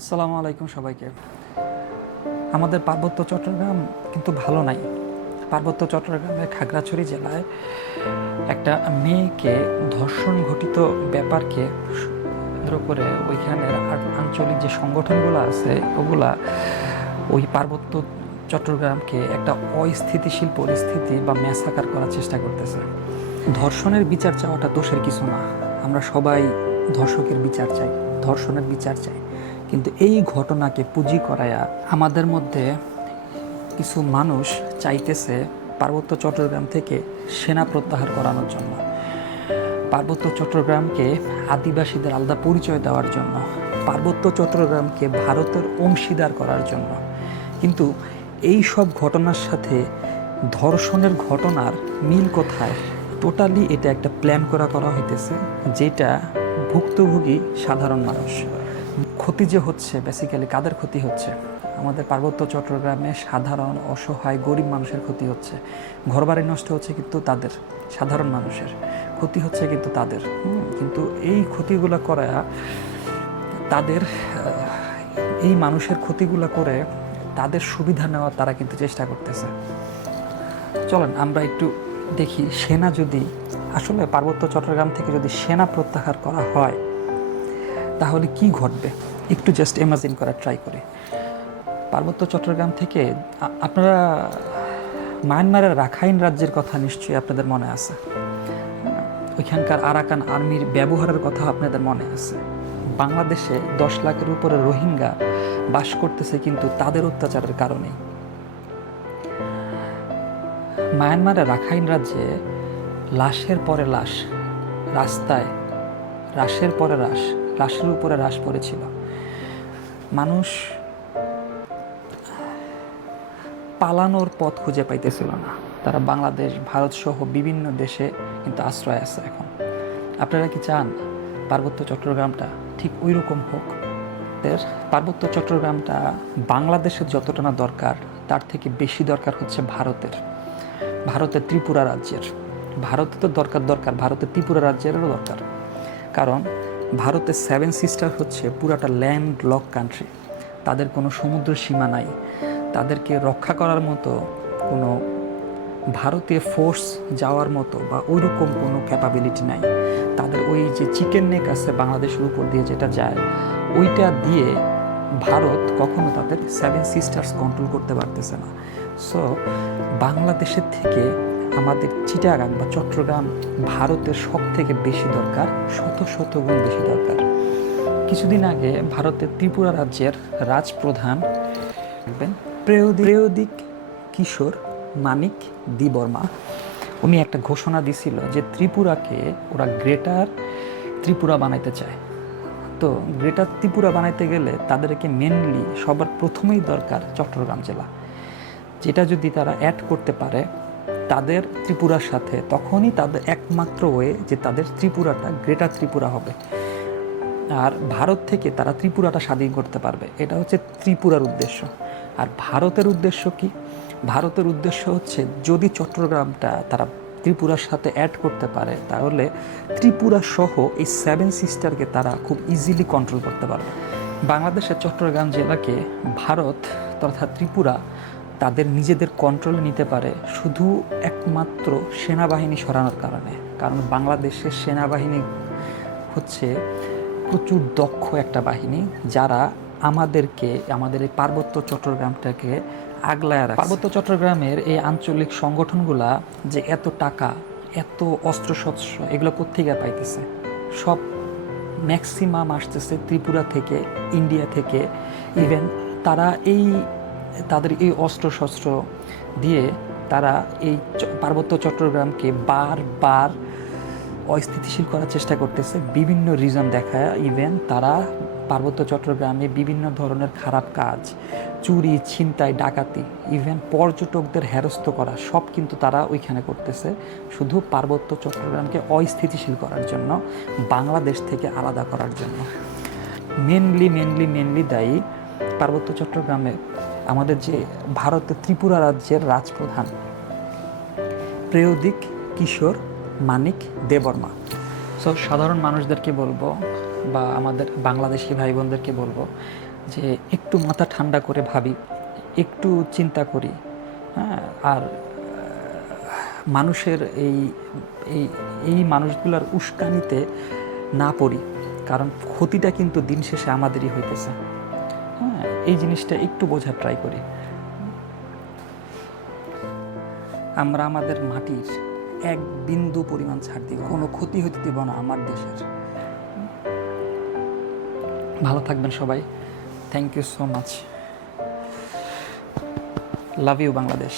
আসসালামু আলাইকুম সবাইকে। আমাদের পার্বত্য চট্টগ্রাম কিন্তু ভালো নাই। পার্বত্য চট্টগ্রামের খাগড়াছড়ি জেলায় একটা মেয়েকে ধর্ষণ ঘটিত ব্যাপারকে কেন্দ্র করে ওইখানের আঞ্চলিক যে সংগঠনগুলো আছে, ওগুলা ওই পার্বত্য চট্টগ্রামকে একটা অস্থিতিশীল পরিস্থিতি বা ম্যাসাকার করার চেষ্টা করতেছে। ধর্ষণের বিচার চাওয়াটা দোষের কিছু না। আমরা সবাই ধর্ষকের বিচার চাই, ধর্ষণের বিচার চাই। কিন্তু এই ঘটনাকে পুঁজি করায়া আমাদের মধ্যে কিছু মানুষ চাইতেছে পার্বত্য চট্টগ্রাম থেকে সেনা প্রত্যাহার করানোর জন্য। পার্বত্য চট্টগ্রামকে আদিবাসীদের আলাদা পরিচয় দেওয়ার জন্য, পার্বত্য চট্টগ্রামকে ভারতের অংশীদার করার জন্য। কিন্তু এই সব ঘটনার সাথে ধর্ষণের ঘটনার মিল কোথায়? টোটালি এটা একটা প্ল্যান করা করা হইতেছে, যেটা ভুক্তভোগী সাধারণ মানুষ। ক্ষতি যে হচ্ছে বেসিক্যালি কাদের ক্ষতি হচ্ছে? আমাদের পার্বত্য চট্টগ্রামে সাধারণ অসহায় গরিব মানুষের ক্ষতি হচ্ছে। ঘরবাড়ি নষ্ট হচ্ছে কিন্তু তাদের, সাধারণ মানুষের। ক্ষতি হচ্ছে কিন্তু তাদের। কিন্তু এই ক্ষতিগুলো করা, তাদের এই মানুষের ক্ষতিগুলো করে তাদের সুবিধা নেওয়ার তারা কিন্তু চেষ্টা করতেছে। চলেন, আমরা একটু দেখি, সেনা যদি, আসলে পার্বত্য চট্টগ্রাম থেকে যদি সেনা প্রত্যাহার করা হয়, তাহলে কি ঘটবে? একটু জাস্ট ইমাজিন করার ট্রাই করে। পার্বত্য চট্টগ্রাম থেকে আপনারা মায়ানমারের রাখাইন রাজ্যের কথা নিশ্চয়ই আপনাদের মনে আছে। ওইখানকার আরাকান আর্মির ব্যবহারের কথা আপনাদের মনে আছে। বাংলাদেশে দশ লাখের উপরে রোহিঙ্গা বাস করতেছে কিন্তু তাদের অত্যাচারের কারণেই। মায়ানমারের রাখাইন রাজ্যে লাশের পরে লাশ, রাস্তায়, রাশের পরে রাশ, রাশের উপরে রাশ পড়েছিল। মানুষ পালানোর পথ খুঁজে পাইতেছিল না। তারা বাংলাদেশ, ভারত সহ বিভিন্ন দেশে কিন্তু আশ্রয় আছে এখন। আপনারা কি চান পার্বত্য চট্টগ্রামটা ঠিক ওই রকম হোক পার্বত্য চট্টগ্রামটা বাংলাদেশের যতটা না দরকার, তার থেকে বেশি দরকার হচ্ছে ভারতের। ভারতের ত্রিপুরা রাজ্যের। ভারতে তো দরকার দরকার ভারতের ত্রিপুরা রাজ্যেরও দরকার। কারণ ভারতের সেভেন সিস্টার হচ্ছে পুরাটা ল্যান্ড লক কান্ট্রি তাদের কোনো সমুদ্র সীমা নাই। তাদেরকে রক্ষা করার মতো কোনো ভারতীয় ফোর্স যাওয়ার মতো বা ওইরকম কোনো ক্যাপাবিলিটি নাই। তাদের ওই যে চিকেন নেক আছে বাংলাদেশের উপর দিয়ে যেটা যায়, ওইটা দিয়ে ভারত কখনো তাদের সেভেন সিস্টার্স কন্ট্রোল করতে পারতেছে না। সো বাংলাদেশের থেকে আমাদের চিটাগাং বা চট্টগ্রাম ভারতের সব থেকে বেশি দরকার, শত শত গুণ বেশি দরকার। কিছুদিন আগে ভারতের ত্রিপুরা রাজ্যের রাজপ্রধান প্রেয়দি- প্রেয়দিক কিশোর মানিক দিবর্মা। উনি একটা ঘোষণা দিছিল যে ত্রিপুরাকে ওরা গ্রেটার ত্রিপুরা বানাইতে চায়। তো গ্রেটার ত্রিপুরা বানাইতে গেলে তাদেরকে মেনলি সবার প্রথমেই দরকার চট্টগ্রাম জেলা। যেটা যদি তারা অ্যাড করতে পারে তাদের ত্রিপুরার সাথে, তখনই তাদের একমাত্র ওয়ে যে তাদের ত্রিপুরাটা গ্রেটার ত্রিপুরা হবে। আর ভারত থেকে তারা ত্রিপুরাটা স্বাধীন করতে পারবে। এটা হচ্ছে ত্রিপুরার উদ্দেশ্য। আর ভারতের উদ্দেশ্য কি? ভারতের উদ্দেশ্য হচ্ছে যদি চট্টগ্রামটা তারা ত্রিপুরার সাথে অ্যাড করতে পারে, তাহলে ত্রিপুরা সহ এই সেভেন সিস্টারকে তারা খুব ইজিলি কন্ট্রোল করতে পারবে। বাংলাদেশের চট্টগ্রাম জেলাকে ভারত তথা ত্রিপুরা তাদের নিজেদের কন্ট্রোলে নিতে পারে শুধু একমাত্র সেনাবাহিনী সরানোর কারণে। কারণ বাংলাদেশের সেনাবাহিনী হচ্ছে প্রচুর দক্ষ একটা বাহিনী যারা আমাদেরকে, আমাদের এই পার্বত্য চট্টগ্রামটাকে আগলায় রাখে পার্বত্য চট্টগ্রামের এই আঞ্চলিক সংগঠনগুলা যে এত টাকা, এত অস্ত্রশস্ত্র, এগুলো কোথেকে পাইতেছে? সব ম্যাক্সিমাম আসতেছে ত্রিপুরা থেকে, ইন্ডিয়া থেকে। ইভেন তারা এই তাদের এই অস্ত্রশস্ত্র দিয়ে তারা এই পার্বত্য চট্টগ্রামকে বারবার অস্থিতিশীল করার চেষ্টা করতেছে। বিভিন্ন রিজন দেখায় ইভেন তারা পার্বত্য চট্টগ্রামে বিভিন্ন ধরনের খারাপ কাজ, চুরি, ছিনতাই, ডাকাতি ইভেন পর্যটকদের হেরস্ত করা, সব কিন্তু তারা ওইখানে করতেছে। শুধু পার্বত্য চট্টগ্রামকে অস্থিতিশীল করার জন্য, বাংলাদেশ থেকে আলাদা করার জন্য। মেনলি মেনলি মেনলি দায়ী পার্বত্য চট্টগ্রামে আমাদের যে ভারতের ত্রিপুরা রাজ্যের রাজপ্রধান। প্রেয়দিক কিশোর, মানিক দেবর্মা সো সাধারণ মানুষদেরকে বলব বা আমাদের বাংলাদেশি ভাই বোনদেরকে বলব যে একটু মাথা ঠান্ডা করে ভাবি, একটু চিন্তা করি হ্যাঁ আর মানুষের এই এই এই মানুষগুলোর উস্কানিতে না পড়ি, কারণ ক্ষতিটা কিন্তু দিন শেষে আমাদেরই হইতেছে। হ্যাঁ এই জিনিসটা একটু বোঝার ট্রাই করি। আমরা আমাদের মাটির এক বিন্দু পরিমাণ ছাড় দিব কোনো ক্ষতি হতে দিব না আমার দেশের। ভালো থাকবেন সবাই। Thank you so much love you Bangladesh